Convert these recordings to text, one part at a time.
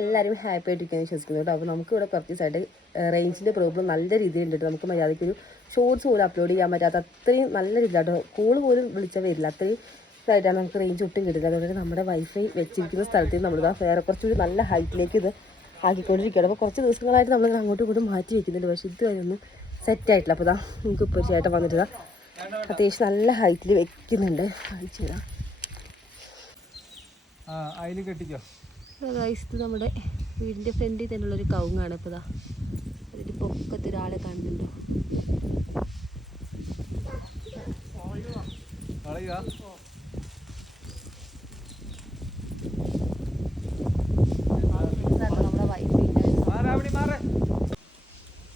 എല്ലാവരും ഹാപ്പി ആയിട്ടിരിക്കുകയാണ് വിശ്വസിക്കുന്നു കേട്ടോ. അപ്പോൾ നമുക്ക് ഇവിടെ കുറച്ച് ദിവസമായിട്ട് റേഞ്ചിൻ്റെ പ്രോബ്ലം നല്ല രീതിയിലുണ്ട് കേട്ടോ. നമുക്ക് മര്യാദയ്ക്കൊരു ഷോർട്സ് പോലും അപ്ലോഡ് ചെയ്യാൻ പറ്റാത്ത അത്രയും നല്ല രീതിയിലാട്ടോ. കോൾ പോലും വിളിച്ചാൽ വരില്ല, അത്രയും ഇതായിട്ടാണ് നമുക്ക് റേഞ്ച് ഒട്ടും കിട്ടില്ല. അതുകൊണ്ട് നമ്മുടെ വൈഫൈ വെച്ചിരിക്കുന്ന സ്ഥലത്ത് നിന്ന് നമ്മളിതാ വേറെ കുറച്ചുകൂടി നല്ല ഹൈറ്റിലേക്ക് ഇത് ആക്കിക്കൊണ്ടിരിക്കുകയാണ്. അപ്പോൾ കുറച്ച് ദിവസങ്ങളായിട്ട് നമ്മൾ അങ്ങോട്ടും ഇങ്ങോട്ടും മാറ്റി വയ്ക്കുന്നുണ്ട്, പക്ഷേ ഇതുവരെയൊന്നും സെറ്റായിട്ടില്ല. അപ്പോൾ ഇതാ നമുക്ക് ഇപ്പോൾ ചേട്ടൻ വന്നിട്ട് അത്യാവശ്യം നല്ല ഹൈറ്റിൽ വെക്കുന്നുണ്ട്. കാണിച്ചതാ ഇത് നമ്മുടെ വീടിൻ്റെ ഫ്രണ്ടിൽ തന്നെയുള്ളൊരു കവുങ്ങാണ്. ഇപ്പോൾ ഇതാ അതിൻ്റെ പൊക്കത്ത് ഒരാളെ കാണുന്നുണ്ടോ?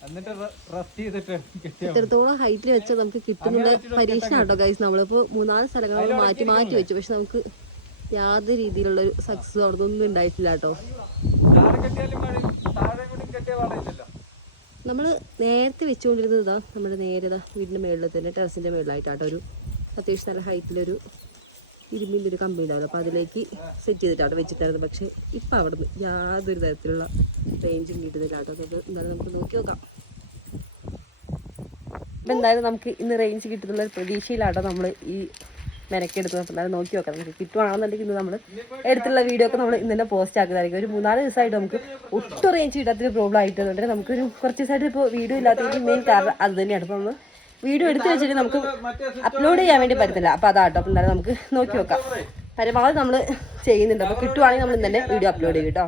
നമ്മുടെ എത്രത്തോളം ഹൈറ്റിൽ വെച്ചാൽ നമുക്ക് കിട്ടുന്നുള്ള പരീക്ഷണം കേട്ടോ ഗൈസ്. നമ്മളിപ്പോൾ 3-4 സ്ഥലങ്ങൾ മാറ്റി വെച്ചു, പക്ഷെ നമുക്ക് യാതൊരു രീതിയിലുള്ളൊരു സക്സസ് അവിടെ ഒന്നും ഉണ്ടായിട്ടില്ല കേട്ടോ. നമ്മൾ നേരത്തെ വെച്ചുകൊണ്ടിരുന്നത് ഇതാ നമ്മുടെ നേരെ വീടിൻ്റെ മേളിൽ തന്നെ ടെറസിൻ്റെ മേളിലായിട്ടാട്ടോ ഒരു അത്യാവശ്യം നല്ല ഹൈറ്റിലൊരു ഇരുമ്പിൻ്റെ ഒരു കമ്പി ഉണ്ടാവില്ല, അപ്പോൾ അതിലേക്ക് സെറ്റ് ചെയ്തിട്ടാണ് വെച്ചിട്ടായിരുന്നു. പക്ഷേ ഇപ്പം അവിടെ നിന്ന് യാതൊരു തരത്തിലുള്ള റേഞ്ചും കിട്ടുന്നില്ല കേട്ടോ. അത് എന്തായാലും നമുക്ക് നോക്കി നോക്കാം. അപ്പം എന്തായാലും നമുക്ക് ഇന്ന് റേഞ്ച് കിട്ടുന്നുള്ള ഒരു പ്രതീക്ഷയിലാട്ടോ നമ്മൾ ഈ മെനക്കെടുത്ത് എന്തായാലും നോക്കി നോക്കാം. നമുക്ക് കിട്ടുവാണെന്നുണ്ടെങ്കിൽ ഇന്ന് നമ്മൾ എടുത്തുള്ള വീഡിയോ ഒക്കെ നമ്മൾ ഇന്ന് തന്നെ പോസ്റ്റ് ആക്കുന്നതായിരിക്കും. ഒരു 3-4 ദിവസമായിട്ട് നമുക്ക് ഒട്ടും റേഞ്ച് കിട്ടാത്തൊരു പ്രോബ്ലം ആയിട്ടുണ്ടെങ്കിൽ നമുക്കൊരു കുറച്ച് ദിവസമായിട്ട് ഇപ്പോൾ വീഡിയോ ഇല്ലാത്തതിൻ്റെ മെയിൻ കാരണം അത് തന്നെയാണ്. അപ്പോൾ നമ്മൾ വീഡിയോ എടുത്ത് വെച്ചിട്ട് നമുക്ക് അപ്ലോഡ് ചെയ്യാൻ വേണ്ടി പറ്റത്തില്ല. അപ്പോൾ അതാട്ടോ. അപ്പോൾ എന്തായാലും നമുക്ക് നോക്കി നോക്കാം. പരമാവധി നമ്മൾ ചെയ്യുന്നുണ്ട്. അപ്പോൾ കിട്ടുവാണെങ്കിൽ നമ്മൾ ഇന്ന് തന്നെ വീഡിയോ അപ്ലോഡ് ചെയ്യും കേട്ടോ.